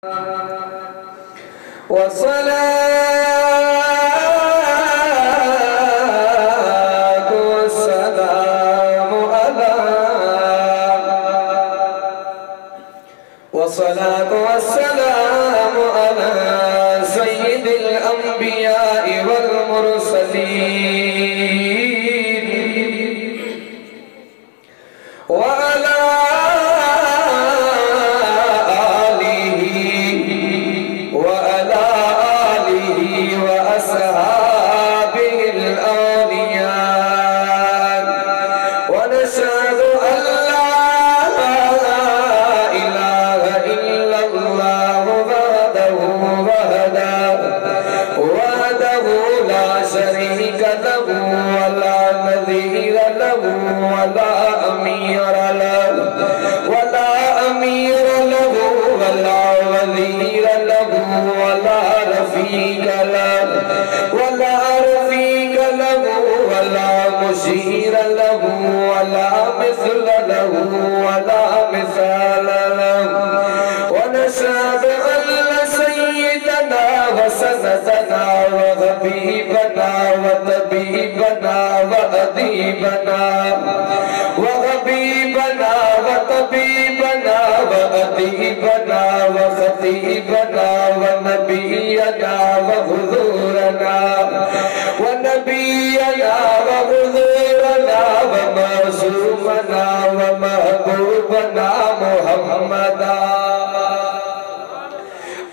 वस्सलातु वस्सलामु अला सय्यिदिल अंबिया'i वल मुरसलीन व अला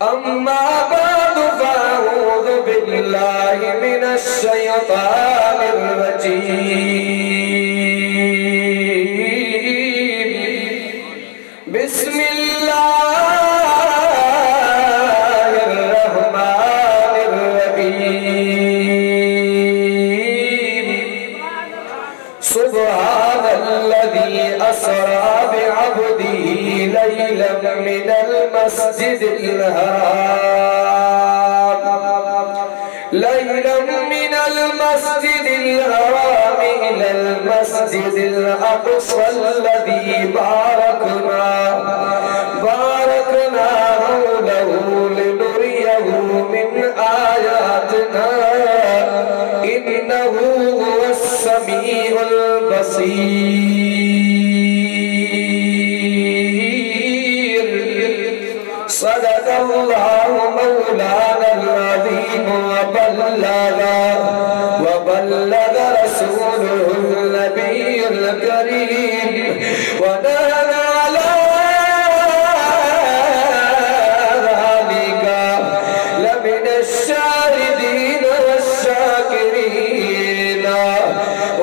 अम्मा बादु फ़अऊज़ु बिल्लाहि मिनश शैतानिर रजीम बिस्मिल्लाहिर रहमानिर रहीम सुब्हानल्लज़ी अस्रा बिअब्दिही लैलन मिनल मस्जिदिल हराम इलल मस्जिदिल अक़सा अल्लज़ी बारकना हौलहु लिनुरियहु मिन आयातिना इन्नहु हुवस समीउल बसीर। सदक़ल्लाहु मौलानल अज़ीम व बल्लग रसूलुहुन नबियुल करीम व नहनु अला ज़ालिका लमिनश शाहिदीन वश्शाकिरीन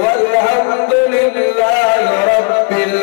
वल्हम्दुलिल्लाहि रब्बिल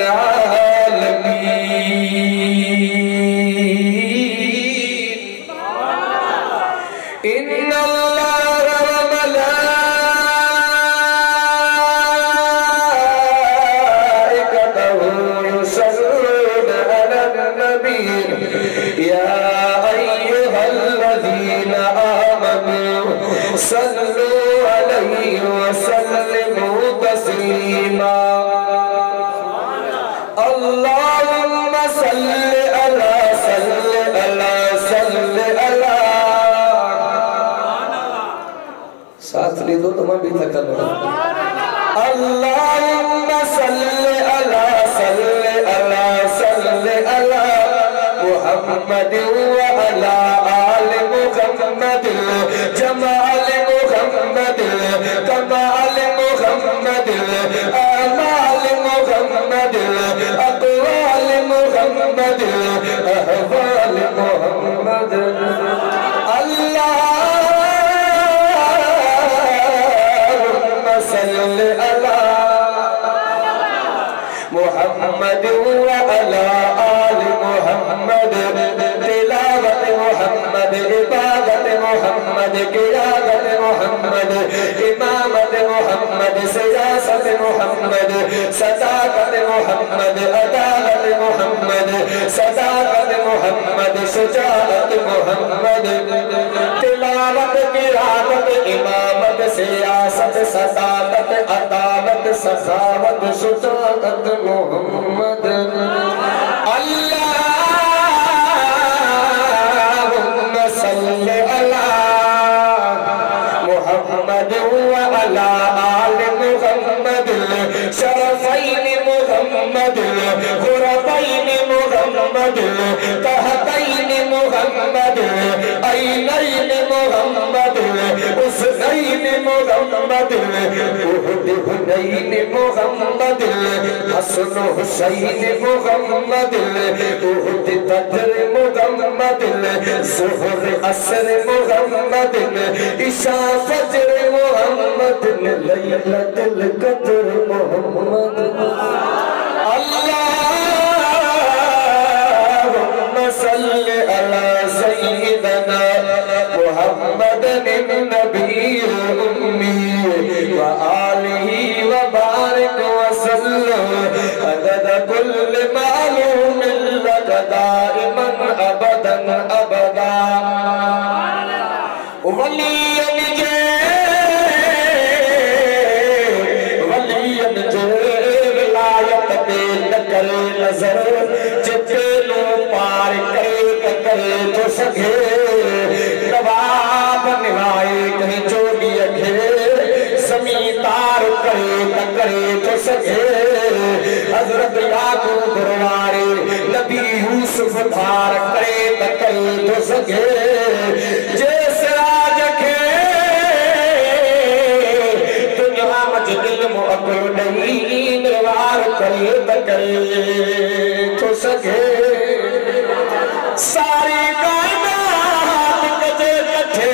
दो तुम्हारा भी थका लो। अल्लाहुम्मा सल्ली अला मुहम्मद व अला आलि मुहम्मद जमाल मुहम्मद कमाल मुहम्मद आमाल मुहम्मद अक़वाल मुहम्मद अहवाल मुहम्मद। मुहम्मद व अला आलि मुहम्मद तिलावत मुहम्मद इबादत मुहम्मद क़ियादत मुहम्मद इमामत मुहम्मद सियासत मुहम्मद सदाकत मुहम्मद अदालत मुहम्मद सदाकत मुहम्मद शुजाअत मुहम्मद तिलावत क़ियादत इमामत सियासत सदाकत अदालत सखावत शुजाअत मुहम्मद। अल्लाह मुहम्मद उहद हुनैन मुहम्मद हसन हुसैन मुहम्मद उहद बद्र मुहम्मद ज़ुहर असर मुहम्मद इशा फजर मुहम्मद लैलतुल क़द्र मुहम्मद अल्लाहुम्मा सल्लि अला सय्यिदना मुहम्मदन नबिय्यिल उम्मी व आलिहि व बारिक व सल्लम अदद कुल्ल मालूमिन लक दाइमन अबदन अबदा वलियन जे विलायत पे न करे नजर जितेलो पार करे तो सके नवाब निभाए कहीं जोगी अखे समीतार करे तो सके हजरत याकूब दरबारे नबी यूसुफ धार करे तो सके जैसे राज खे दुनिया मच इल्म अकुल नहीं निर्वार करे तो सके सारी कायनात कजे कथे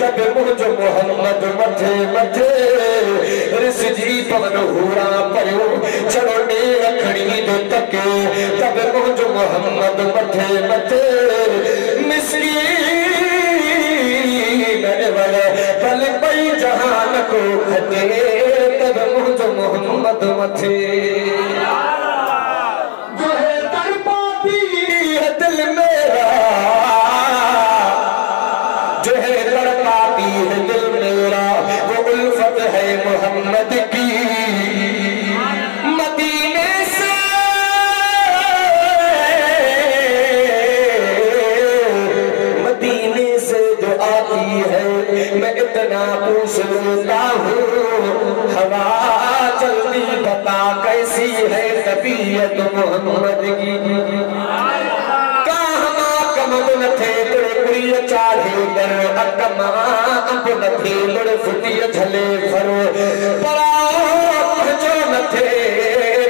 तब मुझ मोहम्मद मथे मथे रिस जी पवन हुरा पयो चलो ने रखड़ी दो तके तब मुझ मोहम्मद मथे मथे मिस्कीन वाले पल पई जहान को खटे तब मुझ मोहम्मद मथे जो है तड़पाती है दिल मेरा जो है तड़पाती है दिल मेरा वो उल्फत है मोहम्मद की मदीने से जो आती है मैं इतना पूछ लेता हूँ हवा जल्दी बता कैसी है तबीयत मोहम्मद की कहाँ कमद न थे तेरे कुरिय चाहे दर अकमा अब न थे लड़ फुटिय झले फरो पड़ा जो न थे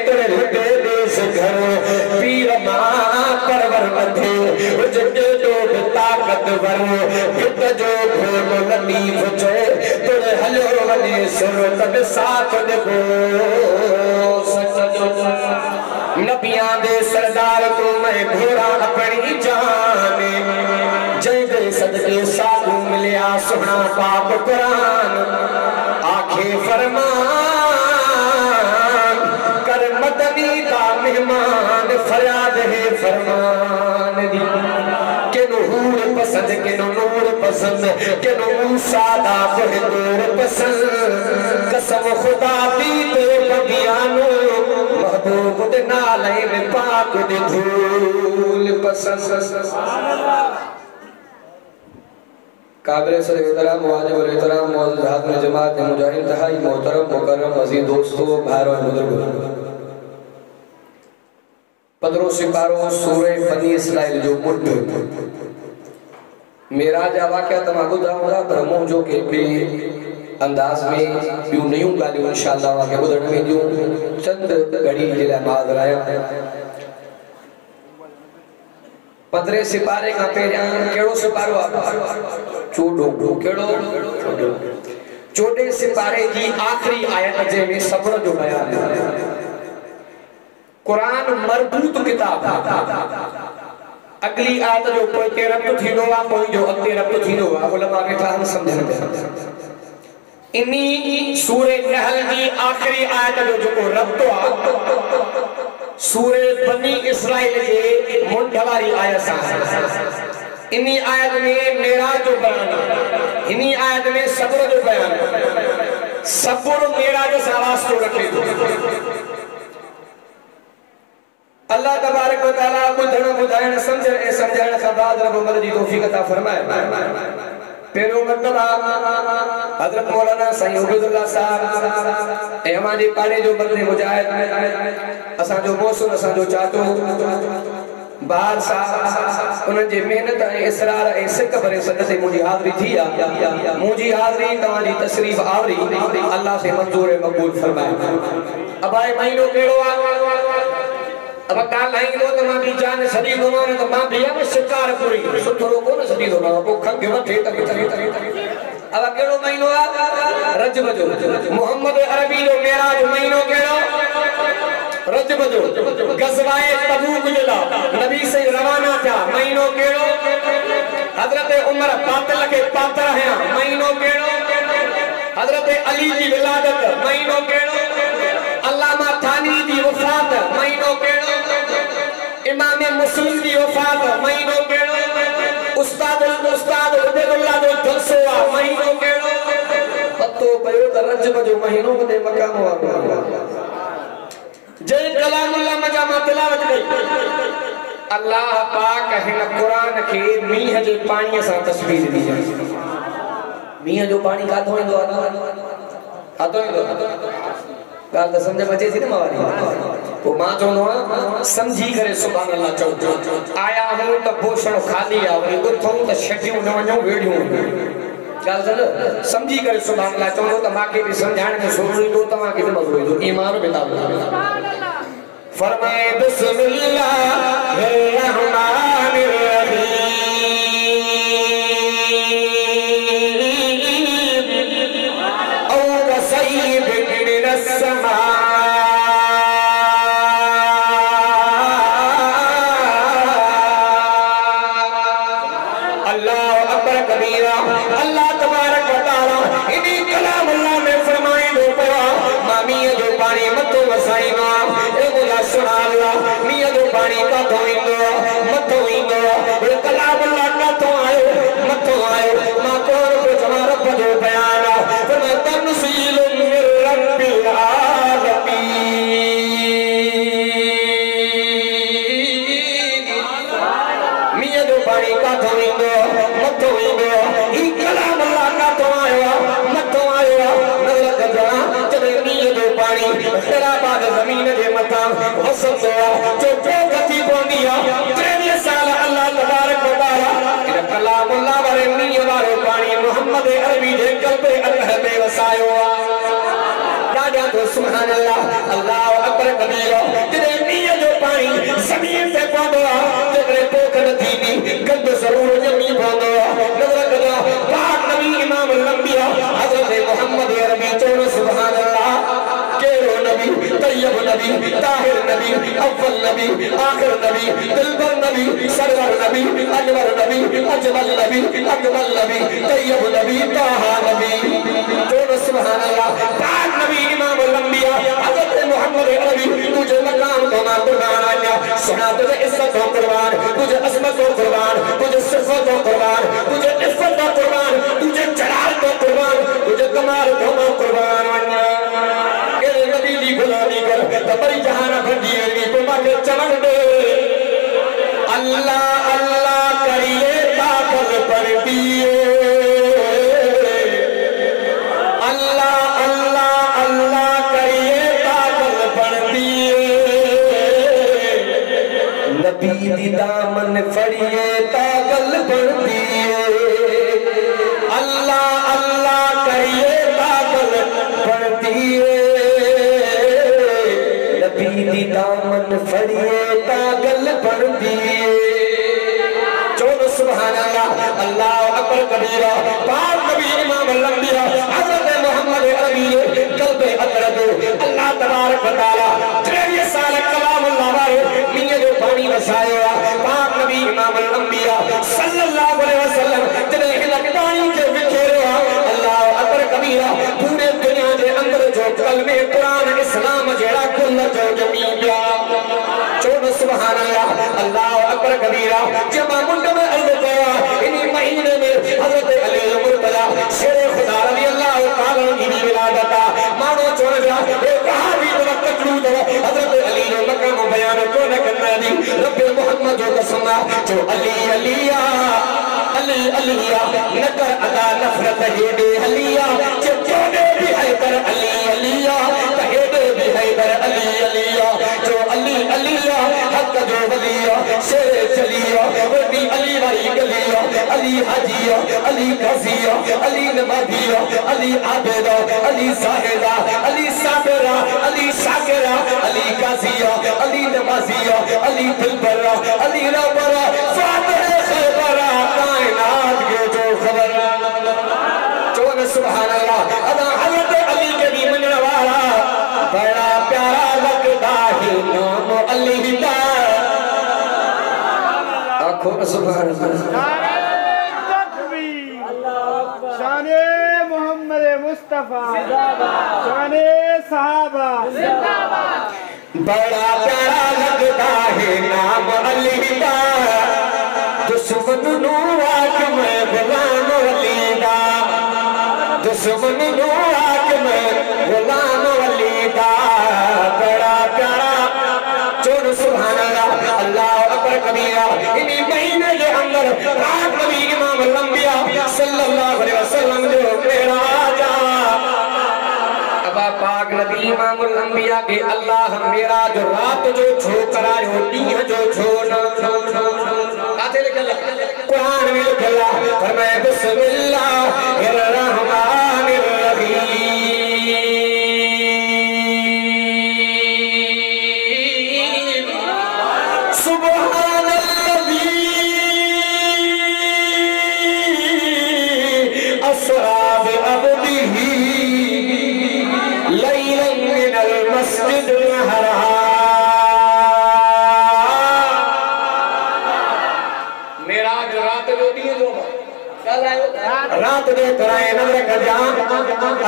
तेरे हृदय देश घर पीर माँ परवर न थे जगे जो ताकतवर हित जो घोल लनीफ चे तेरे हलो वने सुर तब साथ देबो नबियां दे सरदार तू मैं घोड़ा अपनी जाने जय गए सदके साधु मिलिया सुना पाक कुरान आखे फरमान कर मदनी का मेहमान फरियाद है फरमान दी के नूर पसंद के नूर पसंद के मूसा दा कोई नूर पसंद कसम खुदा दी ते बगियानो महबूब दे नाले में पाक दे धूल पसंद काबिल सदर एहतराम वाजिब एहतराम मौजूद हाज़िर जमात मुजाहिद इंतहाई मोहतरम मुकर्रम अज़ीज़ दोस्तों भाइयों और बुजुर्गों पदरों सिपारों सूरह बनी इसराइल जो मुठ मेराज वाक़या तमाम ॿुधाऊंगा पर मुंहिंजो के बि अंदाज़ में ॿियूं नयूं ॻाल्हियूं इंशाअल्लाह खे ॿुधण में ॾियूं चंद घड़ी जे लाइ हाज़िर आहियां पंद्रहें सिपारे का पहिरियां कहिड़ो सिपारो आहे चोॾों कहिड़ो चोॾहें सिपारे जी आख़िरी आयत जंहिंमें सब्र जो बयान आहे कुरान मरबूत किताब अगली आयत जो पोइ रब्त थींदो आहे पोइ जो अॻिते रब्त थींदो आहे उलमा वेठा आहिनि सम्झण में इन्ही सूरह नहल जी आख़िरी आयत जो जेको रब्त आहे सूरह बनी इसराइल जे मुंड वारी आयत सां इन्ही आयत में मेराज जो बयान आहे इन्ही आयत में सब्र जो बयान आहे सब्र मेराज सां वास्तो रखे थो अल्लाह तबारक व तआला बुधण बुधाइण समझण खां बाद रब मदद जी तौफीक अता फरमाए पहिरियों मर्तबा हजरत मौलाना साईं उबैदुल्लाह साहब ऐं हमारे पाड़े जो बंदे मुजाहिद असांजो मौसूल असांजो चाचो बाहर साहब उनजे मेहनत ऐं इसरार ऐं सिक भरे सदसे मुझी हाज़िरी थी आ मुझी हाज़िरी तवाजी तशरीफ आवरी अल्लाह से मंजूर है मकबूल फरमाए। अब आए महीनो केड़ो आ अब काल नहीं दो तो मां भी जान सदी दो मां तो मां भी में शिकार पूरी सुथरो को न सदी दो मां को खंग वठे तरी अब केड़ो महीनो आ रजब जो मोहम्मद अरबी जो मेराज महीनो केड़ो रजब जो गज़वाए तबूक जला नबी से रवाना था महीनो केड़ो हजरत उमर बातिल के पात्र है महीनो केड़ो हजरत अली की विलादत महीनो केड़ो अल्लामा थानी की वफात महीनो केड़ो इमाम मुस्लिम की वफात महीनो केड़ो उस्ताद उबैदुल्लाह जो जलसो महीनो केड़ो पतो पयो त रजब जो महीनो दे मकाम वारो जय कलामुल्लाह मजामा तिलावत कई अल्लाह पाक हिन कुरान के मीह जे पानी से तस्वीर दी है। मीह जो पानी काथो इंदो आतो इंदो गाल त समझ बचे थी न मावारी वो मां चोंदो समझी करे सुभान अल्लाह चो आया हूं त पोषण खाली आ वरी उथूं त छटियूं न वणो वेड़ियूं गाल चल समझी करे सुभान अल्लाह चोंदो त माके भी समझाण में सोचो इंदो तवा के मजो इंदो ईमान बिता सुभान अल्लाह फरमाए बिस्मिल्लाहिर रहमानिर रहीम औ कसय्यिबिन मिनस समा अल्लाह अकबर कबीरा अल्लाह तबारक व तआला इनी कलाम अल्लाह में फरमाए दो पया मामी जो पानी मतो वसाईना सुना अल्लाह मियां जो पानी का धोइंदो मतो इंदो बे कलाम अल्लाह का तो आयो मां कौन को जमार पदो बयान फरमा तनसील मिर रब्बिल आलमीन मियां जो पानी का धोइंदो मतो इंदो ई कलाम अल्लाह का तो मतो आयो नजर गजा चले मियां जो पानी खैराबाद जमीन दे मता वसल जो गति बोंदिया 23 साल अल्लाह तबारक व तआला इन कलाम अल्लाह वाले मींह वाले पानी मोहम्मद अरबी दे कल्बे अल्लाह पे वसायो दादा तो सुभान अल्लाह अल्लाह अकबर कबीरा तेरे मींह जो पानी जमीन पे पौंदो तेरे पोख नथी दी गंद जरूर जमी पौंदो नजर कदा पाक नबी इमाम लंबिया हजरत मोहम्मद अरबी चोर सुभान अल्लाह केरो नबी तैयब नबी ताहिर नबी अव्वल नबी आखिर नबी दिलबर नबी सरवर नबी अनवर नबी अजमल नबी अकमल नबी तैयब नबी ताहा नबी जो सुभान अल्लाह पाक नबी इमाम लंबिया हजरत मोहम्मद अरबी तुझे मकाम को ना कुर्बान आया सुना तुझे इज्जत को कुर्बान तुझे अजमत को कुर्बान तुझे सिफत को कुर्बान तुझे इज्जत को कुर्बान तुझे जलाल को कुर्बान तुझे कमाल को कुर्बान आया गुलामी कर तबरी जहान भंडिए को माके चमन दे अल्लाह अल्लाह करिए ताकत पड़ती अल्लाह अल्लाह अल्लाह करिए ताकत पड़ती नबी दी दामन फड़िए ताकत पड़ती अल्लाह अल्लाह करिए ताकत पड़ती दी दामन फड़िए तागल पड़ती चोद सुभान अल्लाह अल्लाह अकबर कबीरा पाक नबी इमाम लंबिया हजरत मोहम्मद अरबी कल्बे अकरब अल्लाह तबारक व तआला 23 साल कलाम अल्लाह वाले मींह जो पानी वसाया पाक नबी इमाम लंबिया सल्लल्लाहु अलैहि वसल्लम तेरे हिलक पानी के विखेरो अल्लाह अकबर कबीरा पूरे दुनिया के अंदर जो कलमे कुरान इस्लाम जेड़ा कुल जो जमी गया चोद सुभान अल्लाह अल्लाह अकबर कबीरा जब मुंड में अर्ज किया इन्हीं महीने में हजरत अली मुर्तजा शेर खुदा रजी अल्लाह तआला की विलादत मानो चोर जा एक कहा भी वक्त जरूर हजरत अली ने मकाम बयान को न करना दी रब मोहम्मद जो कसम जो अली अलिया अली अलिया नकर अदा नफरत है दे अलिया जो जोड़े भी है पर अली अलिया कहे दे भी है पर अली अलिया जो अली अलिया का जो वलिया शेर चलिया अली अली वाली गलिया अली हाजिया अली गजिया अली नमाजिया अली आबेदा अली साहिदा अली साबिरा अली शाकिरा अली गजिया अली नमाजिया अली दिलबरा अली रबरा फातिह खैबरा कायनात के जो खबर चोन सुभान अल्लाह अदा हजरत अली के भी मनने वाला बड़ा प्यारा लगता है नाम अली का आँखों में सुभान अल्लाह शाने मोहम्मद मुस्तफा शाने सहाबा बड़ा प्यारा लगता है नाम अली का दुश्मन नूराक में गुलाम अली का दुश्मन नूराक में गुलाम अली का बड़ा प्यारा चोर सुभान अल्लाह अल्लाह अकबर कबीरा इन्हीं महीने के अंदर रात नबी इमाम अल-अंबिया सल्लल्लाहु अलैहि वसल्लम जो मेरा जा पाक नबी इमाम अल-अंबिया के अल्लाह मेरा जो रात जो छो करायो दिन जो छो ना आते लिखला कुरान में लिखला फरमाए बिस्मिल्लाहिर रहमानिर रहीम सुब्हानल्लज़ी असरा बिअब्दिही रात दे तराए नजर कर जा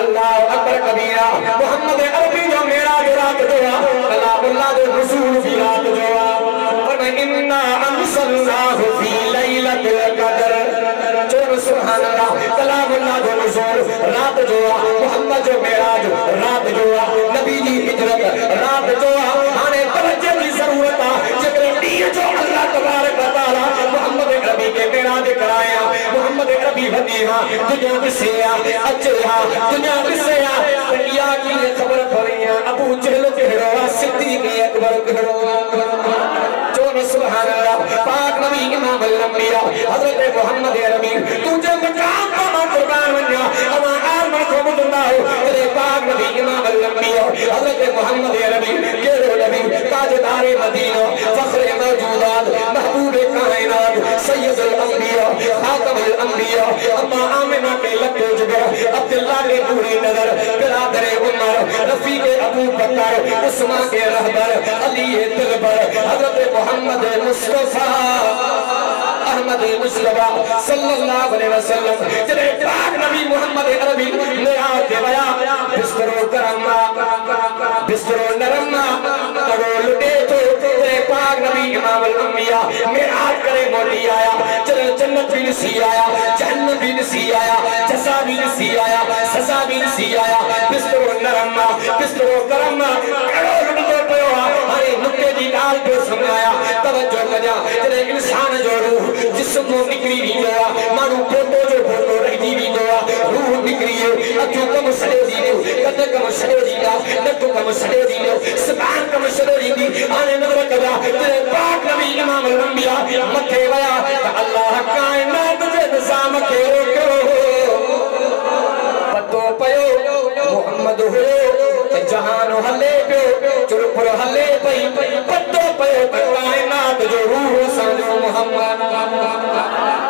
अल्लाह अकबर कबीरा मोहम्मद अरबी जो मेरा जो रात जो कलामुल्लाह जो रसूल की रात जो फरमाए इन्ना अंसलनाहु फी लैलतिल कद्र चोर सुभान अल्लाह कलामुल्लाह जो रसूल रात जो मोहम्मद जो मेरा जो रात जो नबी जी हिजरत रात जो आने तवज्जो की जरूरत है जिक्र दी जो अल्लाह तबारक व तआला मोहम्मद अरबी के मेरा कराया मोहम्मद अरबी हदीहा दुनिया किसया अच्छा दुनिया किसया दुनिया की खबर पड़िया अबू जहल कहरो सिद्दीक अकबर कहरो चोर सुभान अल्लाह पाक नबी इमाम अल-अंबिया हजरत मोहम्मद अरबी तुझे मकाम का कुर्बान बन्या अमा आलम को मुदल्ला हो तेरे पाक नबी इमाम अल-अंबिया हजरत मोहम्मद अरबी केरो नबी ताजदार मदीना फखरे मौजूदात महबूब कायनात सैयदुल अंबिया खातमुल अंबिया अम्मा आमिना के लट्टू जुगर अब्दुल्ला के पूरी नजर बिरादर उमर रफीक अबू बकर उस्मान के रहबर अली दिलबर हजरत मोहम्मद मुस्तफा अहमद मुस्तफा सल्लल्लाहु अलैहि वसल्लम तेरे पाक नबी मोहम्मद अरबी मेरा देवया बिस्तरो करम्मा बिस्तरो नरम्मा तड़ो लुटे तो तेरे पाक नबी इमाम अल-अंबिया मेराज करे मोटी आया चल जन्नत भी नसी आया जहन्नम भी नसी आया जज़ा भी नसी आया सजा भी नसी आया बिस्तरो नरम्मा बिस्तरो करम्मा तड़ो लुटे पयो अरे नुक्ते दी गाल पे सुनाया तवज्जो कजा तेरे इंसान जो रूह जिस्म निकली वी गया मानू फोटो जो फोटो रही वी गया रूह निकली अखियों कम सड़े दी कद कम सड़े दी नक कम सड़े दी ज़बान कम सड़े दी आने नजर कजा तेरे पाक नबी इमाम अल-अंबिया मथे वया अल्लाह कायनात जे निजाम के रोको पतो पयो मोहम्मद हो जहान हले पियो चुरपुर हले पई पतो पयो कायनात जो रूह साजो मोहम्मद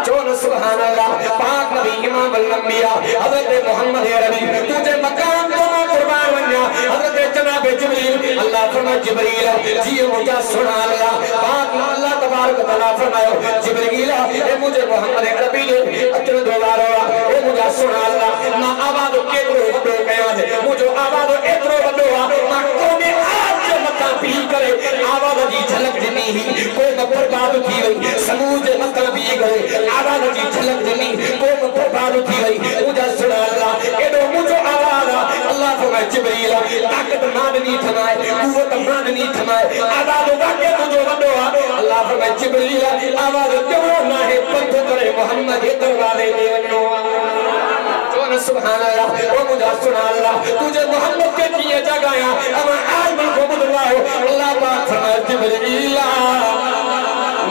चोन सुभान अल्लाह पाक नबी इमाम अल-अंबिया हजरत मोहम्मद अरबी तुझे मकाम तो कुर्बान बन्या हजरत जनाब जिब्रील अल्लाह फरमा जिब्रील जी मुझे सुना अल्लाह पाक अल्लाह तबारक व तआला फरमायो जिब्रील ए मुझे मोहम्मद अरबी ने अचन दोबारा ए मुझे सुना अल्लाह ना आवाज केतरो वडो कया मुझे आवाज एतरो वडो मां कोने आज मका पी करे आवाज जी झलक दिनी कोई बर्बाद थी वई समूज मका पी करे आवाज जी झलक दिनी कोई बर्बाद थी वई मुझे सुना अल्लाह एडो मुझे आवाज अल्लाह फरमाए जिब्रील ताकत माननी थमाए कुव्वत माननी थमाए आवाज वाके तुझो वडो अल्लाह फरमाए जिब्रील आवाज क्यों ना है पंथ करे मोहम्मद दरवाजे दे वनो सुभान अल्लाह ओ मुझे सुना अल्लाह तुझे मोहम्मद के किए जगाया अब आज मन को बुलाओ अल्लाह अल्लाह पाक फरमाए जिब्रीला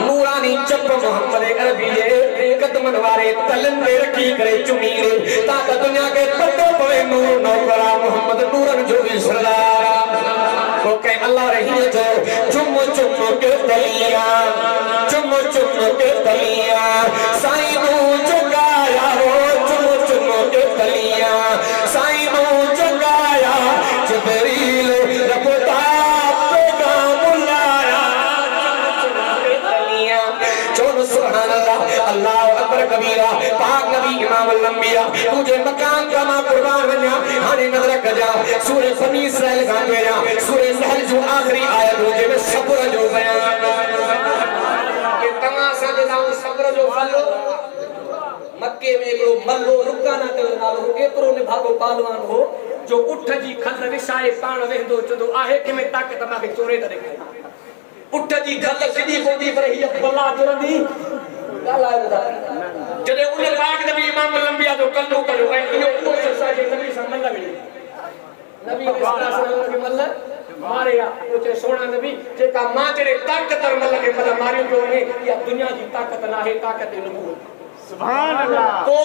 नूरानी चप मोहम्मद अरबी जे कदमन वारे तलन में रखी करे चुमी रे ताका दुनिया के पत्ते पवे नूर नौकरा मोहम्मद नूरन जो भी सरदार को के अल्लाह रही जो चुम चुम के तलिया चुम चुम के तलिया साईं नू जगाया हो चुम चुम के तलिया साईं नू जगाया जिब्रील रब दा पैगाम लाया तलिया चोन सुभान अल्लाह अल्लाह अकबर कबीरा पाक नबी इमाम अल-अंबिया तुझे मकान का मां कुर्बान बन्या हाने नजर कजा सूरह बनी इस्राइल का गया सूरह नहल जो आखिरी आयत हो जे सब्र जो बयान के तमाशा जे नाम सब्र जो फलो मक्के में एकड़ो मल्लो रुकाना ते नालो एतरो ने भागो पालवान हो जो उठ जी खल विसाए पाण वेंदो चंदो आहे कि में ताकत माके चोरे करे उठ जी खल सिधी कोदी पर ही बल्ला जुरंदी गाला जदे उन पाक नबी इमाम अल-अंबिया जो कल्लो कयो ऐ इयो कोशिश जे नबी सा मन लगी नबी सल्लल्लाहु अलैहि वसल्लम मारे या ओचे सोना नबी जेका मां तेरे ताकत मल के मल मारियो जो ने या दुनिया जी ताकत ना है ताकत नबूवत सुभान अल्लाह तो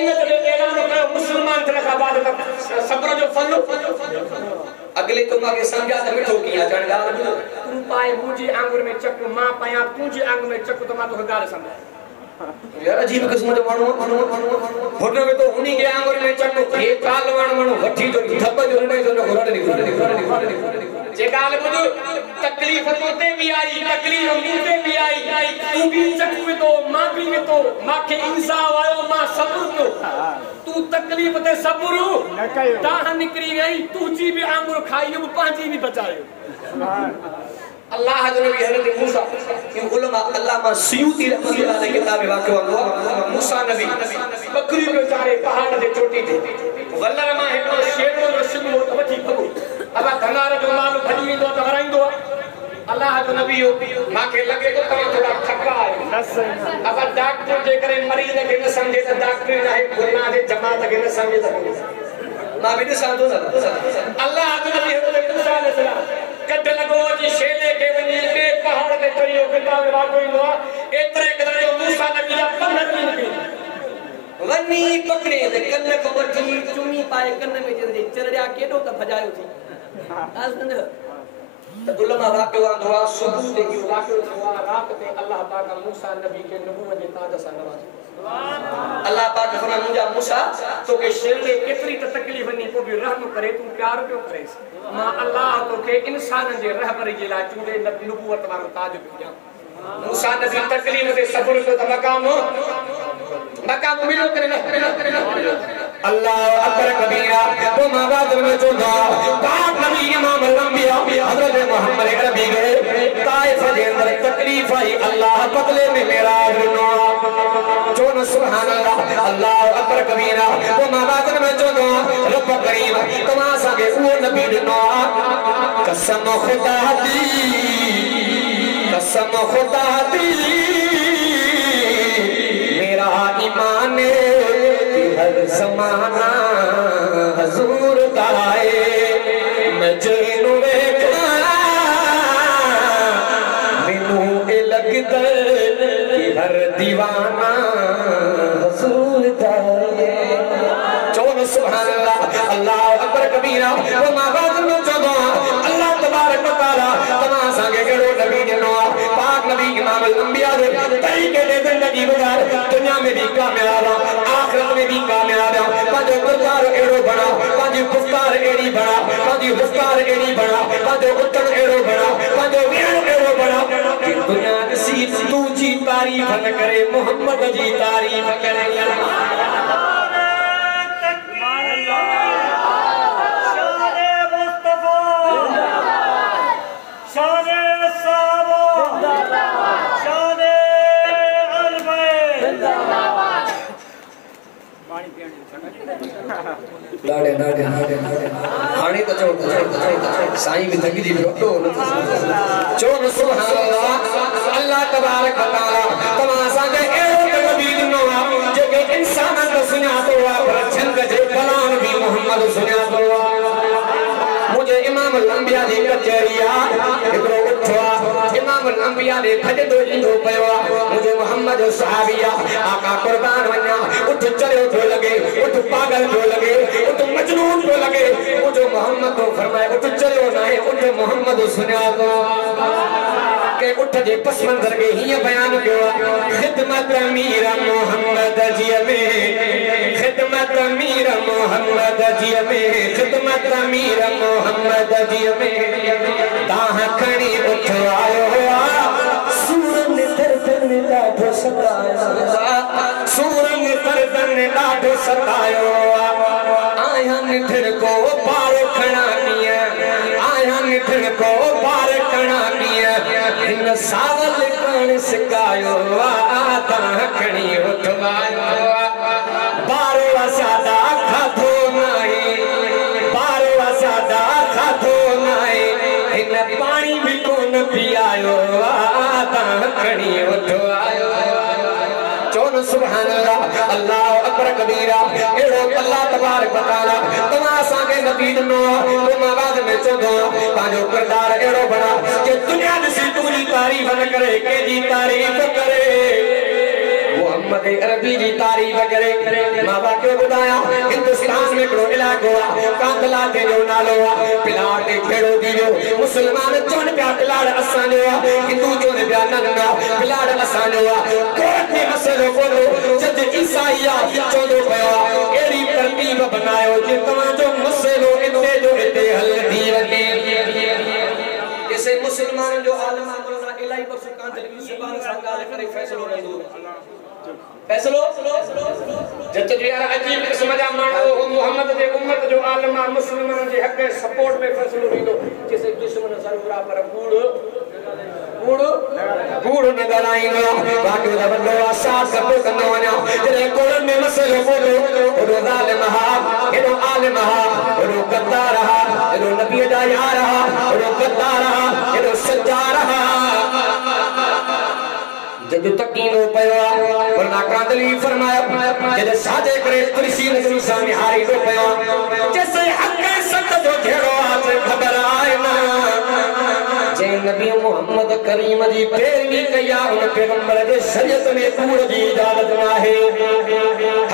इन जदे ऐलान कयो मुसलमान थे का बाद सब्र जो फल अगले को माके समझा त मिठो किया चण गाल तू पाए मुजी आंगुर में चक मां पाया तुझे आंगुर में चक तो मा तो गाल समझ यार अजीब किस्म जो फोटो में तो उन्हीं के आंगुर में चक के कालवान मणो वठी जो धब जो ने जो घोड़े निकल जे गाल बुध तकलीफ तोते भी आई तकलीफ मुते भी आई तू भी चक में तो मां भी में तो माके इंसाफ आयो मां सब्र तो तू तकलीफ ते सब्र न कयो ताह निकरी गई तू जी भी आंगुर खाई पांजी भी बचायो अल्लाह जो नबी हजरत मूसा इन उलमा अल्लामा सयूती रहमतुल्लाह अलैहि किताब वाक़िअ हुआ मूसा नबी बकरी बेचारे पहाड़ दे चोटी थे वल्लर मा हिकड़ो शेरो जो सिंह तो वठी भगो अब धनार जो माल भजी विंदो त वराइंदो अल्लाह जो नबी माके लगे तो थोड़ा थका है अब डॉक्टर जे करे मरीज के न समझे त डॉक्टर है गुना दे जमात के न समझे त मां भी साधो अल्लाह जो नबी हजरत मूसा अलैहि सलाम कद लगो जी शेले के वनी के पहाड़ पे चढ़ियो किताब वाको इंदो एतरे कदरे मूसा नबी दा पंधर दिन वनी पकड़े दे कन को वठी चुमी पाए कन में जे चरड़िया केडो त भजायो थी आज समझ त उलमा वाको अंदवा सुबह दे की वाको हुआ रात पे अल्लाह पाक मूसा नबी के नबूवत दे ताज सा नवाज सुभान अल्लाह अल्लाह पाक फरमा मुजा मूसा तो के शेले केतरी त तकलीफ नी को भी रहम करे तू प्यार क्यों करे मां अल्लाह तो के इंसान जे रहबरी जे ला चूड़े नबूवत वारो ताज दिया मूसा नबी तकलीफ दे सब्र को मकाम मिलो करे अल्लाह अकबर कबीरा तो माबाद में जो पाक नबी इमाम अल-अंबिया हजरत मोहम्मद अरबी गए ताइफ के अंदर तकलीफ आई अल्लाह बदले में मेराज नो जो न सुभान अल्लाह अल्लाह अकबर कबीरा तो माबाद में जो रब करीम तमाशा के वो नबी नो कसम खुदा दी मेरा ईमान हर समाना हजूर दाए मैं जेनु वेखा मैनू ए लगदा कि हर दीवाना हजूर दाए चोन सुभान अल्लाह अल्लाह अकबर कबीरा वो माबाद में जब अल्लाह तबारक व तआला तमाशा के गड़ो नबी ने नो पाक नबी इमाम अल-अंबिया दे तरीके दे जिंदगी गुजार दुनिया में भी कामयाब आखिरत में भी कामयाब पाजो गुजार एड़ो बना पाजी गुफ्तार एड़ी बना पाजी गुफ्तार एड़ी बना पाजो उतन एड़ो बना पाजो वीर एड़ो बना कि दुनिया नसी तू जी तारीफ न करे मोहम्मद जी तारीफ करे लाडे लाडे लाडे हाने तो चो साईं भी थक जी तो चो सुभान अल्लाह अल्लाह तबारक व तआला तमाशा के एड़ो नबी नो जे के इंसान तो सुना तो पर छंग जे फलान भी मोहम्मद सुना तो मुझे इमाम अंबिया दी कचहरिया एकरो उठवा इमाम अंबिया ने भजदो इंदो पयो मुझे मोहम्मद सहाबिया आका कुर्बान वन्या उठ चलो जो लगे उठ पागल जो लगे उठ मजनून जो लगे मुझे मोहम्मद तो फरमाए उठ चलो नहीं उठ मोहम्मद सुना दो के उठ जे पस मंजर के ही बयान किया खिदमत अमीर मोहम्मद जी में खिदमत अमीर मोहम्मद जी में खिदमत अमीर मोहम्मद जी में ताह खणी उठ आयो सूरन दर्दन ॾाढो सतायो सूरन दर्दन ॾाढो सतायो आया निठर को पार खणा पिया आया निठर को पार खणा पिया इन सावल कण सिकायो ताह खणी उठवायो बारो सादा खाधो नाहे बारो सादा खाधो नाहे इन पानी भी कोन पियायो ताह खणी उठवायो चोन सुभान अल्लाह अल्लाह अकबर कबीरा एड़ो अल्लाह तबारक व तआला तमा सागे नबी नो तुम आवाज में चोदो पाजो किरदार एड़ो बना के दुनिया से तुरी तारीफ न करे के जी तारीफ करे मोहम्मद अरबी जी तारीफ करे मां बाके बुधाया हिंदुस्तान में करो इलाको कांदला के जो नालो पिलाट खेड़ो दियो मुसलमान चोन प्या पिलाड़ असा जो हिंदू चोन प्या नन्ना पिलाड़ असा जो कोट में मसलो बोलो जद ईसाईया चोदो पया एड़ी तरतीब बनायो जे तमा जो मसलो इते जो इते हल दी वने जैसे मुसलमान जो आलम आंदोलन इलाही पर सुकान जलवी सुभान संगाल करे फैसलो रहंदो फैसलो जत जो यार अजीब किस्म जा मानो मोहम्मद जे उम्मत जो आलमा मुसलमान जे हक सपोर्ट में फैसलो लीदो जैसे दुश्मन जरूरा पर कूड़ नजर आईंदो बाकी दा बंदो आसाद सब कंदो वञा जॾहिं कोड़न में मसलो बोलो ओडो ज़ालिम हा एडो आलिम हा ओडो गद्दार हा एडो नबी जा यार हा ओडो गद्दार हा एडो सज्जार हा जद तकीनो पयो वरना कांदली फरमाया जद साजे करे तुलसी नजर सामने हारी दो पयो जैसे हक सत जो घेरो आज खबर आए ना जे नबी मोहम्मद करीम जी पैरवी कया उन पैगंबर जे शरीयत में कूड़ जी इजाजत ना है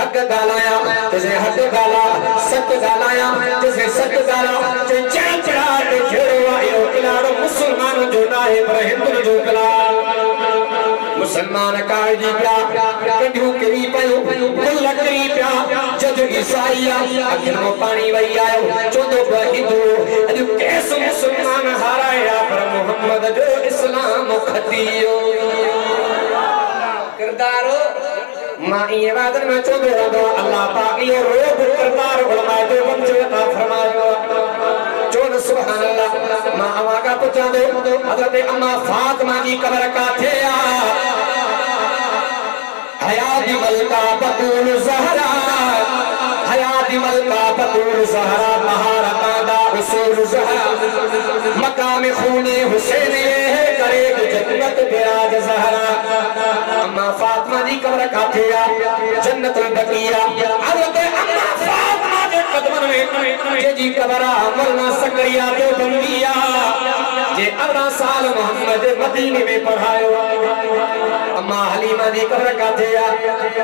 हक गालाया जैसे हक गाला सत गालाया जैसे सत गाला जे चाचड़ा ते घेरो आयो किलाड़ो मुसलमान जो ना है पर हिंदू जो किला मुसलमान काजी प्या कंडियो करी पयो गुल करी प्या जद ईसाईया अखिन में पानी वही आयो चोदो हिंदू अज कैस मुसलमान हाराया पर मोहम्मद जो इस्लाम खतियो किरदारो मां ये वादन में चोदो दो अल्लाह पाक यो रोब किरदार उलमा जो बंजता फरमायो चोद सुभान अल्लाह मां आवागा पुछा दो हजरत अम्मा फातिमा जी कब्र काथे आ हयाती मलका बतूल ज़हरा हयाती मलका बतूल ज़हरा महारता दा उसूल ज़हरा मकाम खूनी हुसैन ये है करे जन्नत बिराज ज़हरा अम्मा फातिमा जी कब्र काथे आ जन्नतुल बकिया हज़रत अम्मा फातिमा के कदमन में जे जी कब्र मौलाना सकरिया दो बंदिया जे 18 साल मोहम्मद मदीने में पढ़ायो अम्मा हलीमा दी कब्र काथे आ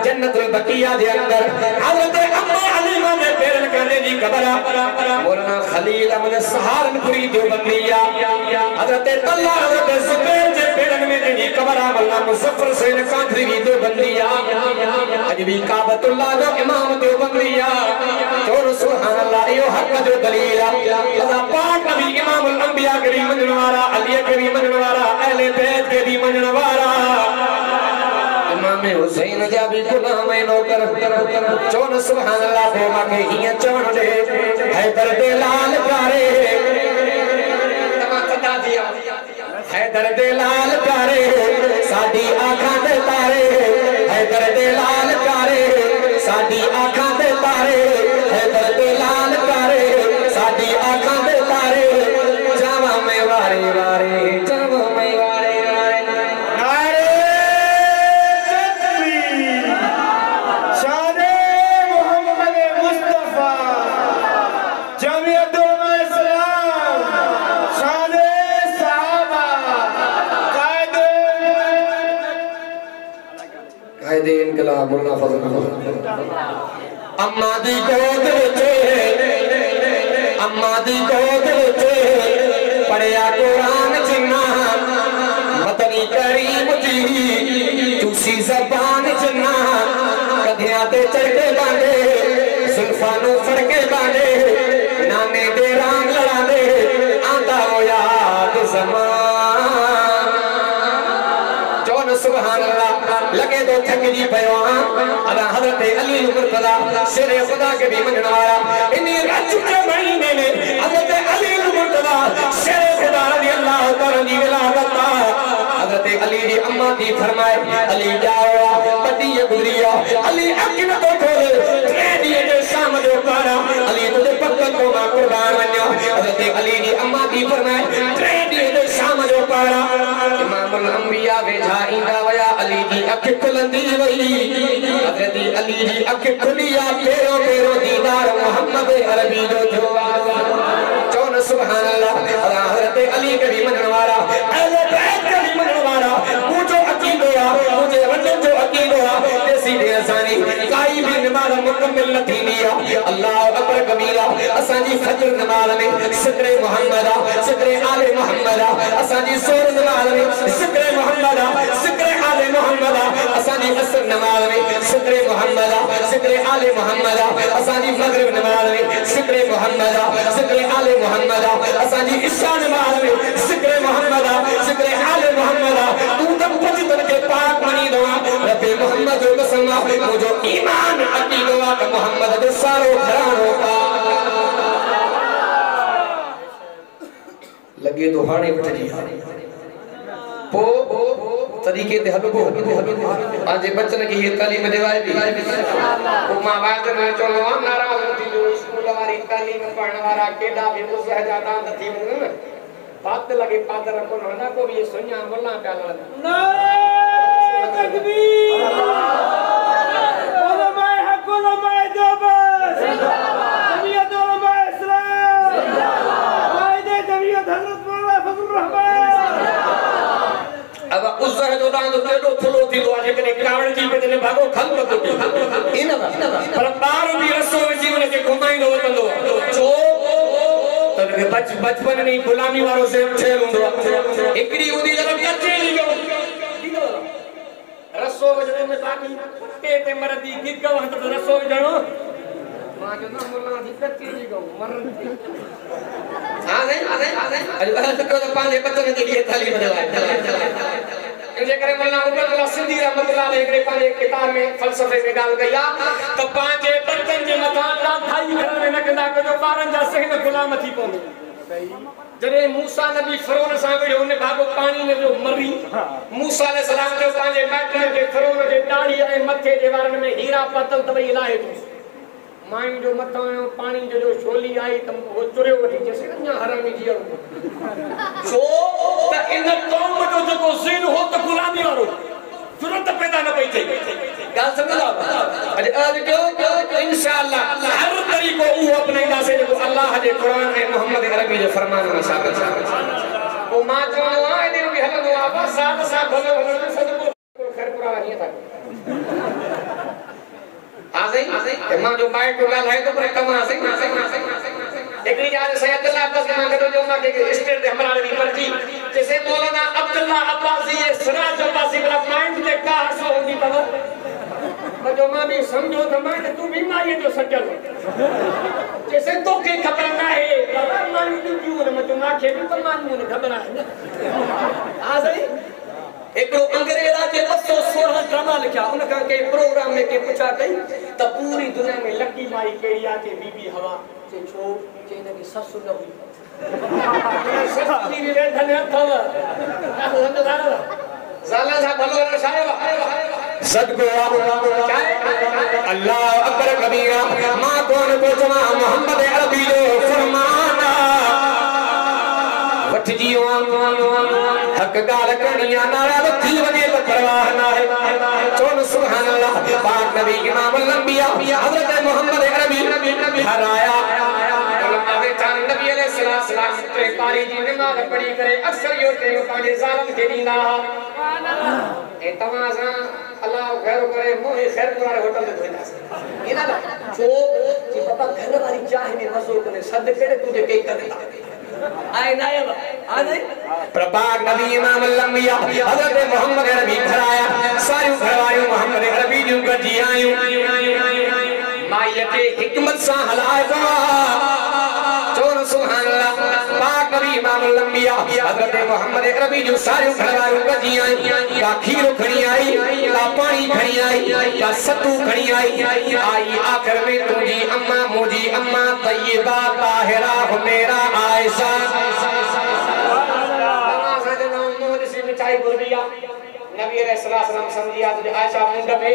जन्नतुल बकिया दे अंदर हजरत अम्मा हलीमा दे पैरन करने दी कब्र मौलाना खलील अहमद सहारनपुरी दो बंदिया हजरत अल्लाह हजरत जुबैर दे पैरन में दी कब्र मौलाना मुजफ्फर हुसैन कादरी दो बंदिया अजबी काबतुल्लाह दो इमाम दो बंदिया तो सुभान अल्लाह यो हक जो दलील अल्लाह पाक नबी इमामुल अंबिया के भी मनन वाला अली के भी मनन वाला अहले बैत के भी मनन वाला इमाम हुसैन जा भी गुलाम नौकर चोन सुभान अल्लाह को माके हिया चोन दे हैदर दे लाल प्यारे तमा दिया हैदर दे लाल प्यारे साडी आंखां दे तारे हैदर दे लाल प्यारे साडी आंखां दे तारे हैदर दे लाल प्यारे साडी आंखां दे तारे जावा में वारे वारे जावा में वारे वारे नारे तकबीर शाने मोहम्मद मुस्तफा जमीयत उलमा इस्लाम है दे इनकलाब मुल्ला फजल अम्मा दी गोद विच पढ़िया कुरान जिन्ना मतनी करीम जी चूसी जबान जिन्ना कदियां ते चढ़के बांधे सुल्फानू फड़के बांधे नाने दे राम लड़ांदे आंदा हो याद ज़मान जौन सुभान अल्लाह लगे तो थकजी पयो अदा हजरत अली मुर्तजा शेरे खुदा के भी मनण वाला इन्हीं रज के महीने में हजरत अली मुर्तजा शेरे खुदा रज़ी अल्लाह तआला की विलादत हजरत अली दी अम्मा दी फरमाए अली जाओ पति गुजरिया अली अखिन तो खोल ट्रेडी दे शाम दे पारा अली तुझे पक्का को मां कुर्बान वन्या हजरत अली दी अम्मा दी फरमाए ट्रेडी दे शाम दे पारा इमामुल अंबिया वेठा इंदा वया अली दी अख खुलंदी वई हजरत अली दी अख खुलिया पेरो पेरो दीदार मोहम्मद अरबी जो थियो चौन सुभान अल्लाह हजरत अली के भी मनण वाला अले बैत के भी मनण वाला मुझो अकीदो मुझे वजन जो अकीदो देसी दे असानी काई भी नमाज मुकम्मल न थीनिया अल्लाह अकबर कबीरा असानी फजर नमाज में सिकरे मोहम्मद सिकरे आले मोहम्मद असानी सोर नमाज में सिकरे मोहम्मद सिकरे आले मोहम्मद असानी असर नमाज में सिकरे मोहम्मद सिकरे आले मोहम्मद असानी मगरिब नमाज में सिकरे मोहम्मद सिकरे आले मोहम्मद असानी इशा नमाज में सिकरे मोहम्मद सिकरे आले मोहम्मद तू तब फजर के पाक मनी दवा रब्बे मोहम्मद जो कसम मुझो ईमान अकीदो का मोहम्मद दे सारो घरानो का लगे तो हाणे वठजी पो तरीके ते हलबो आजे बच्चन की ये तालीम देवाए भी को मां बात में चलो नाराज थी जो स्कूल वाली तालीम पढ़ने वाला केडा भी मुझे ज्यादा थी न बात लगे पादर को ना को भी सुनिया बोलना प्याला नारे तकबीर उलमाए हक उलमाए देवबंद जिंदाबाद जमीयत उलमाए इस्लाम जिंदाबाद कायदे जमीयत हजरत मौलाना फजल रहमान अब उस जगह जो दान तो तेडो थलो थी तो आज के कावड़ जी पे ने भागो खल मत इन पर बार भी रसो जीवन के घुमाइंदो वतंदो जो तने बचपन नहीं गुलामी वारो से ठेल हुंदो एकड़ी उदी जब कच्चे लियो रसो वजने में बाकी ते मरदी गिर गव तो रसो जणो मां जो ना मोला दी कच्चे जी गो मरदी आ गए अरे तो पांच बच्चों के लिए तालीम देवाए जे करे मोला उल्ला सिंधी रहमतुल्लाह अलैहि एकरे पांच किताब में फलसफे में गाल गया तो पांच बच्चन जे मथा ला थाई घर में न कंदा जो बारन जा सही में गुलाम थी पवंदो सही जरे मूसा नबी फिरौन सा विड़ो ने भागो पानी में जो मरी मूसा अलैहि सलाम जो पांचे माइटन के फिरौन जे दाढ़ी ऐ मथे जे वारन में हीरा पतल तबई लाए माइन जो मथा पानी जो छोली आई तम वो चुरियो वठी जैसे अन्या हरामी जियो सो त इन कौम जो जो ज़िन हो तो गुलामी वारो तुरंत पैदा न पई थई गाल समझो अज आज जो इंशाअल्लाह हर तरीको उ अपनाइंदा से जो अल्लाह जे कुरान में मोहम्मद अरबी जो फरमान में साबित ओ मां जो आ दिन भी हलंदो आ बस साथ साथ भलो भलो सदको खैर पूरा नहीं था आ गई मां जो माइट को गाल है तो पर कम आ सही एकरी आज सैयद अल्लाह अब्बास मां के जो मां के स्टेट दे हमरा दी पर्ची जैसे मौलाना अब्दुल्ला अब्बासी ये सिराज अब्बासी वाला माइंड दे का हसो होगी तब जो मां भी समझो तो मां तू बीमारी जो सटल जैसे तो के खबर ना है बाबा मां तू क्यों न जो मां के भी तो मां ने खबर है आ सही एक अंग्रेजा के 216 ड्रामा लिखा उनका के प्रोग्राम में के पूछा कई तो पूरी दुनिया में लकी माई केड़ी आ के बीबी हवा से छो के न की ससु न हुई ससुरी रे धन थव ज़ाला सा भलो न साहेब सदको अल्लाह अकबर कबीरा मां कौन को जमा मोहम्मद अरबी जो फरमाना वठ जियो हक गाल कनिया नाराज थी वने तो परवाह ना है चोन सुभान अल्लाह पाक नबी इमाम अल-अंबिया हजरत मोहम्मद अरबी हराया उलमा बेचान नबी अलैहि सलाम ते पारी जी नमाज पढ़ी करे अक्सर यो ते पांचे जालम के दीना ए तमा सा अल्लाह खैर करे मोहे खैर वाले होटल में धोइना ये ना छो कि बाबा घर वाली चाह में मसो कोने सद केड़े तुझे के करे आए ना आ नहीं प्रपाक नबी इमाम अल-अंबिया हजरत मोहम्मद नबी घर आया सारे घर वाले मोहम्मद नबी जो गजी आयो मायते हिकमत सा हलाया चोर सुभान अल्लाह पाक नबी इमाम अल-अंबिया हजरत मोहम्मद नबी जो सारे घर वाले गजी आई का खीर खणी आई का पानी खणी आई का सत्तू खणी आई आखिर में तुझी अम्मा मुझी अम्मा तैयबा ताहिरा हुमैरा आयशा मिठाई गुरबिया नबी अलैहिस्सलाम समझिया तुझे आयशा मुंड पे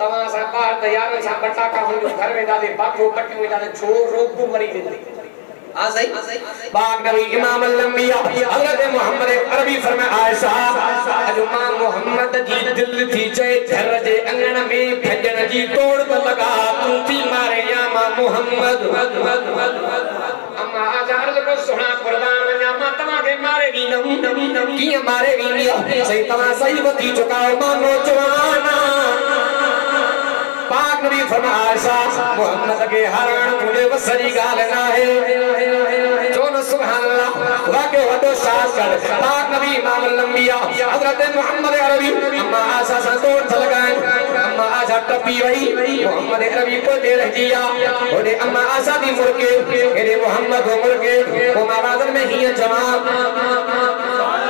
तमा सा बाहर तैयार सा पटाका हो घर में दादे बाखो पट्टी में दादे छोर रोग मरी वेंदी आ सही पाक नबी इमाम अल-अंबिया हजरत मोहम्मद अरबी फरमाया आयशा अजुमा मोहम्मद जी दिल थी चए घर जे अंगण में भजन जी तोड़ तो लगा तू थी मारे या मां मोहम्मद अम्मा आजार को सुना कुर्बान वना मां तमा के मारे वी नम की मारे वी सही तमा सही बती चुका मां नौजवाना पाक नबी फरमाया आयशा मोहम्मद के हरण तुझे वसरी गाल ना है जोन सुभान अल्लाह वाके वडो सास कर पाक नबी इमाम अल-अंबिया हजरत मोहम्मद अरबी अम्मा आशा से तोड़ लगाए अम्मा आशा टपी वही मोहम्मद अरबी को दे रहिया ओने अम्मा आशा दी मुर्के एरे मोहम्मद को मुर्के को माबादन में ही जवाब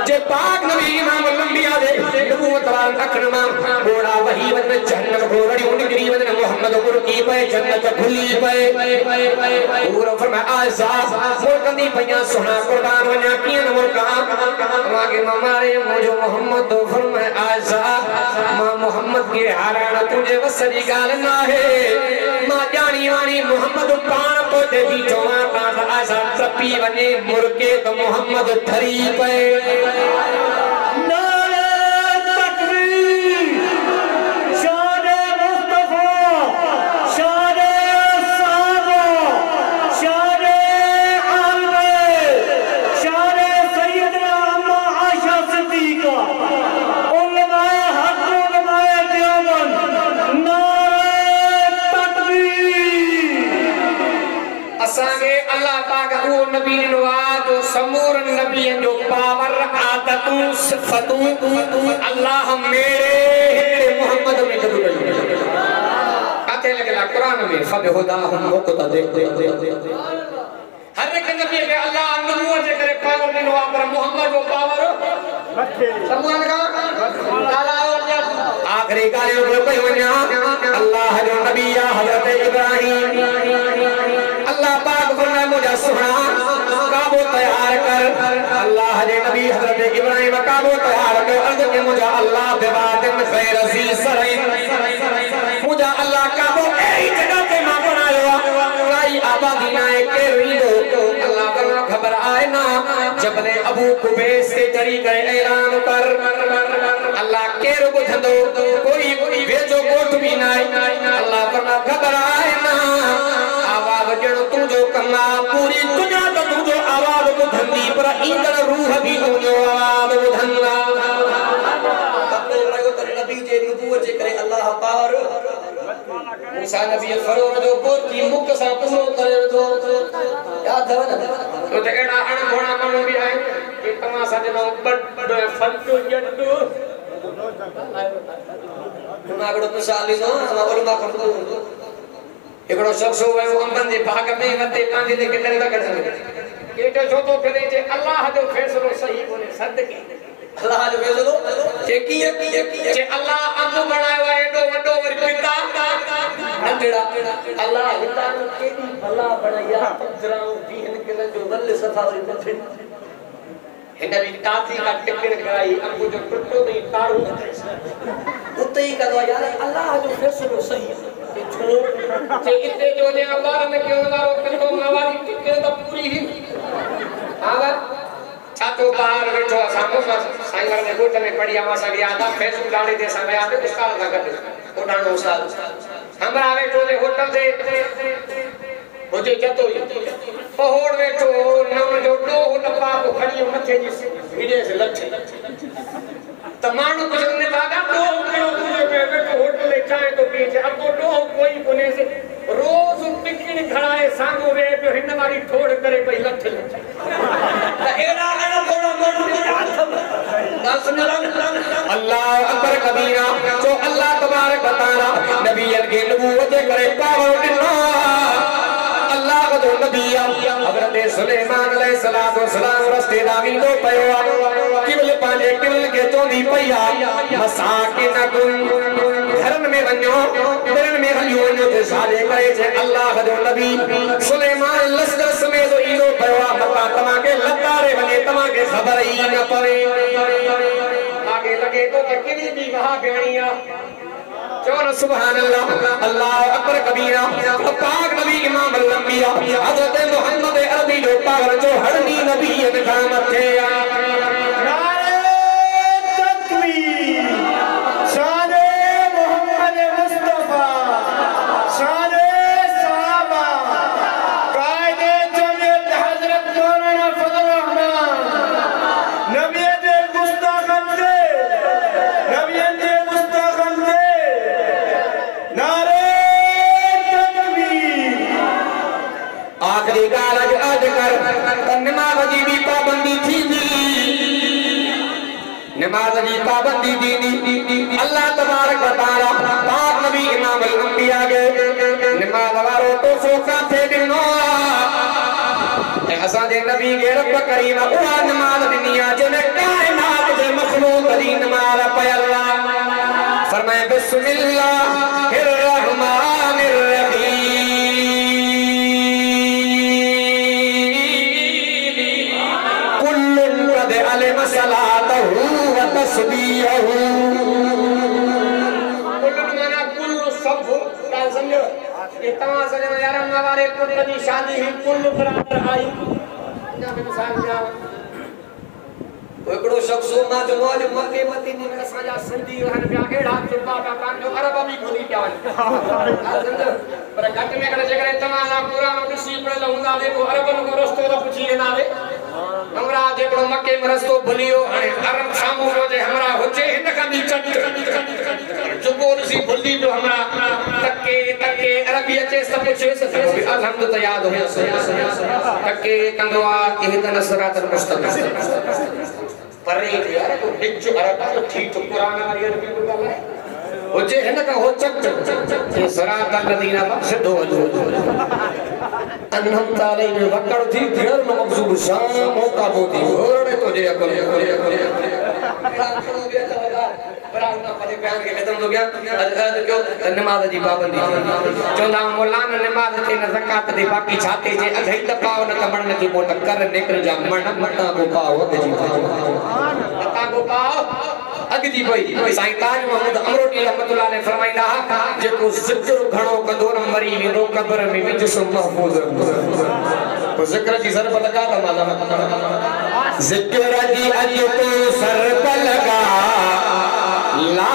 जे पाक नबी इमाम अल-अंबिया दे नबूवत वाल अकरमा बोड़ा वही वन जन्नत घोड़ी उनकी वन मोहम्मद मुर्की पे जन्नत खुली पे पूरा फरमाया आयशा मुर्कंदी पया सोना कुर्बान वना किन मुर्का वागे मारे मुझे मोहम्मद तो फरमाया आयशा मां मोहम्मद के हारण तुझे वसरी गाल ना है मां जानी वाणी मोहम्मद पान पोते भी चोवा का आयशा टपी वने मुर्के तो मोहम्मद थरी पे नबी नवाज समूर नबी जो पावर आदतू सिफतू अल्लाह मेरे मोहम्मद में कबूल आते लगला कुरान में फबहुदाहुम मुक्तदे हर एक नबी के अल्लाह नबूवत करे पावर में नवा पर मोहम्मद जो पावर समूह का ताला आखिरी गालियो पे वन्या अल्लाह जो नबी या हजरत इब्राहिम अल्लाह पाक फरमाए मुझे सुना काबो तैयार कर अल्लाह ने नबी हजरत इब्राहिम काबो तैयार कर अर्ज के मुझे अल्लाह बेबाद में खैर अजीज सराय मुझे अल्लाह काबो एही जगह पे मां बनायो लाई आबादी ना के रीदो अल्लाह बना खबर आए ना जबले अबू कुबैस से चढ़ी गए ऐलान कर अल्लाह के रुक धंधो कोई वेजो कोट भी ना अल्लाह बना खबर आए ना जणो तुझो कमा पूरी दुनिया तो तुझो आवाज बुधंदी पर इंदर रूह भी तुझो आवाज बुधंदा तब लगो तो नबी जे नबूवत जे करे अल्लाह पावर मूसा नबी फरोह जो पोती मुख सा पूरो करे तो याद है ना तो एड़ा अणघोणा माण्हू भी आए कि तमा सा जनो बड़ फटो जड्डू नागड़ो मिसाल नो ओलमा को एकड़ो शख्स हो वयो अंबन जे बाग में वते कांदे दे कितने तक केटो छो तो फिरे जे अल्लाह जो फैसलो सही बोले सदके अल्लाह जो फैसलो जे कीए जे अल्लाह अंब बनायो एडो वडो वर पिता नंढड़ा अल्लाह हिता केडी भला बनाया पंजराऊ बीहन किलन जो वल सफा वरी मथे हिन भी ताती का टिकर कराई अंब जो टुटो नहीं ताड़ू उते ही करो यार अल्लाह जो फैसलो सही जे इते जो ने अल्लाह ने क्यों वारो कतो नवारी टिके तो पूरी ही आवा छातो बाहर बैठो सामो साईं ने गोट में पड़ी आवा सा याद फैसलो गाड़ी दे समय आते उस्ताद का कर ओडानो उस्ताद हमरा बैठो ने होटल से मुझे जतो पहोड़ बैठो नम जो डो डब्बा को खड़ी मथे जी भिड़े से लथे तमाम कुछ ने दादा तो होटल ले चाहे तो पीछे अब तो कोई कोने से रोज टिकट खड़ाए सामो वे पे हिन वाली ठोड़ करे पई लथ एड़ा ना थोड़ा अल्लाह अकबर कबीरा तो अल्लाह तबारक व तआला नबी के नबूवत करे पावर दिना अल्लाह को नबी हजरत सुलेमान अलैहिस्सलाम सलाम रस्ते दावी दो पयो किबल पांजे किबल के चोंदी पया मसाकिन घरन में वन्यो घरन में हलियो वन्यो ते साले करे छे अल्लाह जो नबी सुलेमान लश्कर समेत ईदो पयो मक्का तमा के लतारे वने तमा के खबर ही न पवे आगे लगे तो के किनी भी वहां बेणिया चौन सुभान अल्लाह अल्लाह अकबर कबीरा पाक नबी इमाम अल-अंबिया हजरत मोहम्मद अरबी जो पावर जो हरनी नबी इनका मथे नारे तकबीर शाने मोहम्मद मुस्तफा शाने सहाबा कायदे जमीयत हजरत मौलाना फजल रहमान नबी दे मुस्तaqim दे नबी दे मुस्तaqim दे नारे तकबीर आखिरी गाल अज कर नमाज जी भी पाबंदी थी नमाज जी पाबंदी दीनी अल्लाह तबारक व तआला पाक नबी इमाम अल-अंबिया के नमाज वारो तो सोका थे दिनो असा दे नबी के रब करीम उहा नमाज दुनिया जने कायनात दे मखलूक दी नमाज पे अल्लाह फरमाए बिस्मिल्लाहिर रहमानिर रहीम कुल्लुन कद अलम सलातहु व तस्बीहु कुल्लुन माना कुल्लु सब का समझो ये तमाम सजन यार हमारे कुल की शादी ही कुल्लु बराबर आई ना मिसाल दिया एकड़ो शख्स ना जो आज मके मती ने साजा सिंधी रहन पिया एड़ा चुपा का कान जो अरब भी भूली पिया पर घट में करे जगरे तमाम पूरा किसी पर लहुंदा दे को अरबन को रस्तो तो पूछी ना दे हमरा जेकड़ो मके में रस्तो भूलियो हने अरब सामू जे हमरा होचे हिन का भी चट जो बोलसी भूली जो हमरा तके तके अरबी अचे सब पूछे अलहमद तो याद हो तके कंदवा इहदन सरातल मुस्तकीम पर यार तो बिच अरब तो ठीक तो कुरान वाली अरबी को गाल है होचे हिन का हो चट ये सरातल मदीना पर सिद्ध हो अनहम ताले में वकड़ थी धीर न मकसूब शाम मौका बोती ओरे तो जे अकल बराना पले बयान के खत्म हो गया अज क्यों नमाज जी पाबंदी चोंदा मौलाना नमाज ते न ज़कात दे बाकी छाते जे अधई तपाव न कमण की मोट कर निकल जा मन मता को पाओ दे जी मता को पाओ अगदी पई साईं ताज मोहम्मद अमरोटी रहमतुल्लाह ने फरमाइंदा जेको जिक्र घणो कंदो न मरी वेंदो कब्र में जिस्म महफूज तो जिक्र जी सर पर लगा माला जिक्र जी अज तो सर पर लगा ला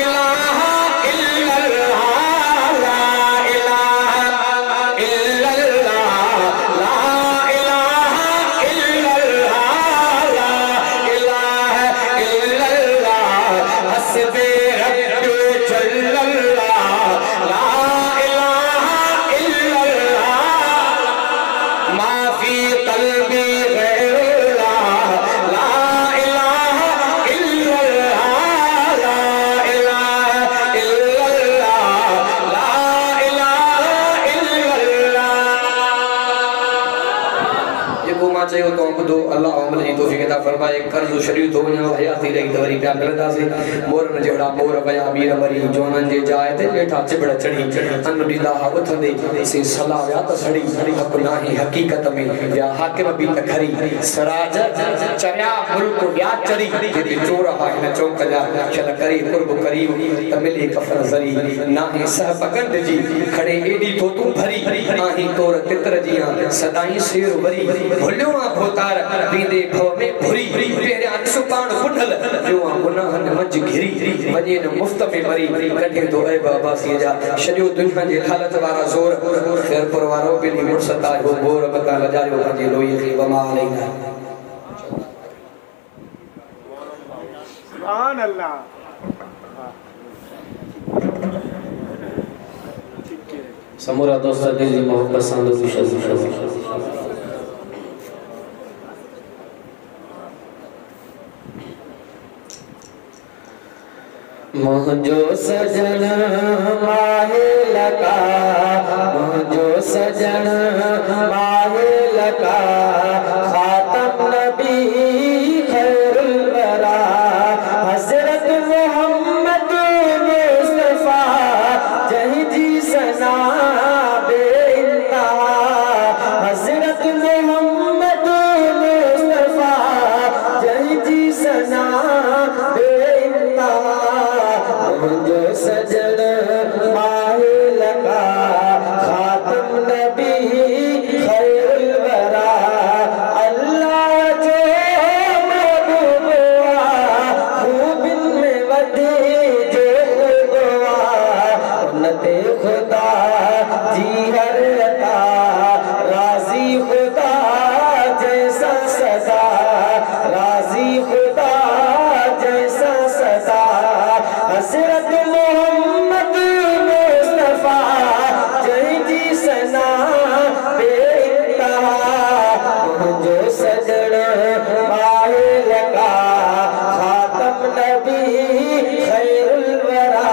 इलाहा इल्लल्लाह ला इलाहा इल्लल्लाह ला इलाहा इल्लल्लाह ला इलाहा इल्लल्लाह हस्बे रब्बी जल्लल्लाह ला इलाहा इल्लल्लाह मा फी क़ल्बी गैरुल्लाह ला इलाहा इल्लल्लाह ला इलाहा इल्लल्लाह ला इलाहा इल्लल्लाह ये को मा चयो तो बुधो अल्लाह अमल जी तौफीक अता फरमाए कर्ज शरीर तो वणा हयाती रही दवरी प्या मिलदा से मोरन जेड़ा मोर वया मीर मरी जोनन जे जाए ते लेठा चिबड़ चढ़ी अन दीदा उथंदे से सलाह या त सड़ी हक नाही हकीकत में या हाकिम भी त खरी सराज चरिया मुल्क या चरी जे चोर हा न चौक जा चल करी कुर्ब करीब त मिले कफन जरी नाही सह पगंद जी खड़े एडी तो तू भरी आही तोर तितर जिया सदाई शेर वरी भुलियो आ भोतार बींदे खो में भुरी पेरा सुपान बुढल जो आ गुनाहन मंज घिरी वजे न मुफ्त में मरी कटे तो ए बाबा सी जा शरियो दुनिया जे हालत वारा जोर खैर परवारो बिन मुर्सता हो बोर बता लजायो जे लोई की बमा अलैना सुभान अल्लाह। समूरा दोस्त दिल जी मोहब्बत सां मुझो सजन माहे लगा, मुझो सजन माहे लगा, खातम नबी खैरुल वरा हजरत मोहम्मद मुस्तफा जही जी सना बेइंतहा हजरत मोहम्मद मुस्तफा जही जी सना बेइंतहा मुझो सजन माहे लगा, खातम नबी खैरुल वरा अल्लाह जो महबूबा खूब में वधी जो खुदा उन्नते खुदा जी हर अता राजी खुदा जैसा सदा राजी खुदा जैसा सदा हजरत मोहम्मद मुस्तफा जही जी सना बेइंतहा मुझो सजन माहे लगा, खातम नबी खैरुल वरा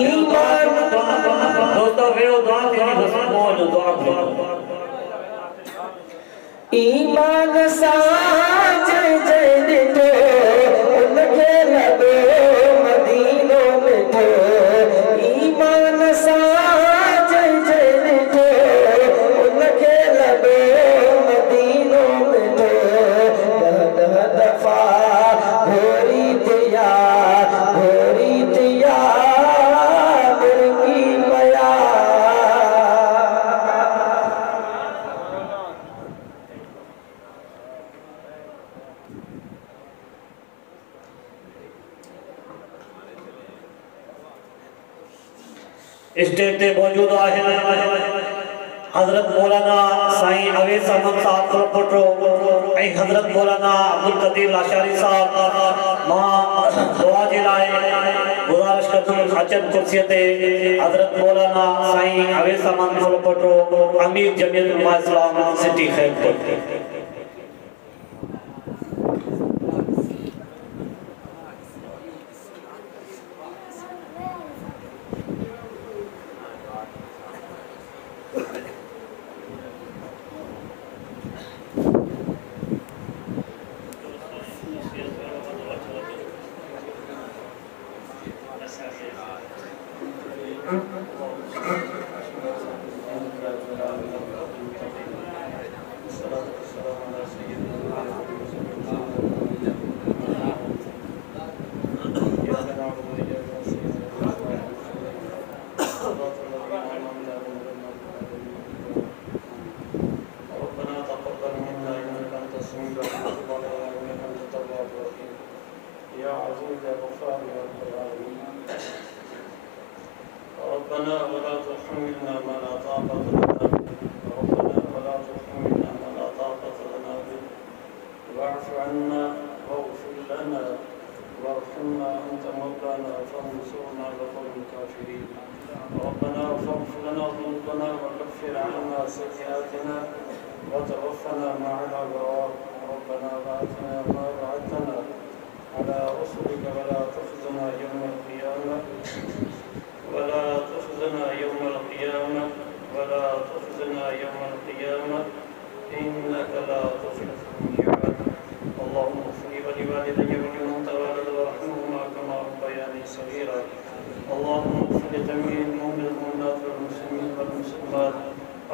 ईमान दोस्तों वेरो दुआ कीजिए दोस्तों बोल दुआ कीजिए ईमान सा जय जय दिठो उनके लबो मदीनों में ठो ईमान सा जय जय दिठो उनके लबो मदीनों में ठो दह दह दफा भोरी थिया मुर्गी मया स्टेज ते मौजूद आहे हजरत मौलाना साईं अवैस अहमद साहब कोलपटो ऐं हजरत मौलाना अब्दुल कदीर लाशारी साहब मां दुआ जे लाइ गुज़ारिश कंदुमि अचनि कुर्सीअ ते हजरत मौलाना साईं अवैस अहमद कोलपटो अमीर जमीयत उलमा इस्लाम सिटी खैरपुर ربنا ولا تحملنا ما لا طاقة لنا ربنا ولا تحملنا ما لا طاقة لنا به واعف عنا واغفر لنا وارحمنا أنت مولانا فانصرنا على القوم الكافرين ربنا فاغفر لنا ذنوبنا وكفر عنا سيئاتنا وتوفنا مع الأبرار ربنا وآتنا ما وعدتنا على رسلك ولا تخزنا يوم القيامة ولا تخزنا يوم القيامة ولا تخزنا يوم القيامة إنك لا تخلف الميعاد اللهم اغفر لي ولوالدي ولمن تولد وارحمهما كما ربياني صغيرا اللهم اغفر لجميع المؤمنين والمؤمنات والمسلمين والمسلمات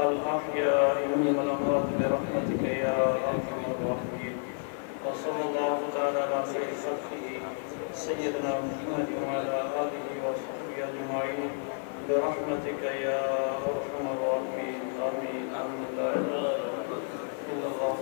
الأحياء منهم والأموات برحمتك يا أرحم الراحمين وصلى الله تعالى على خير خلقه سيدنا محمد وعلى آله وصحبه أجمعين برحمتك يا أرحم الراحمين آمين آمين لا إله إلا الله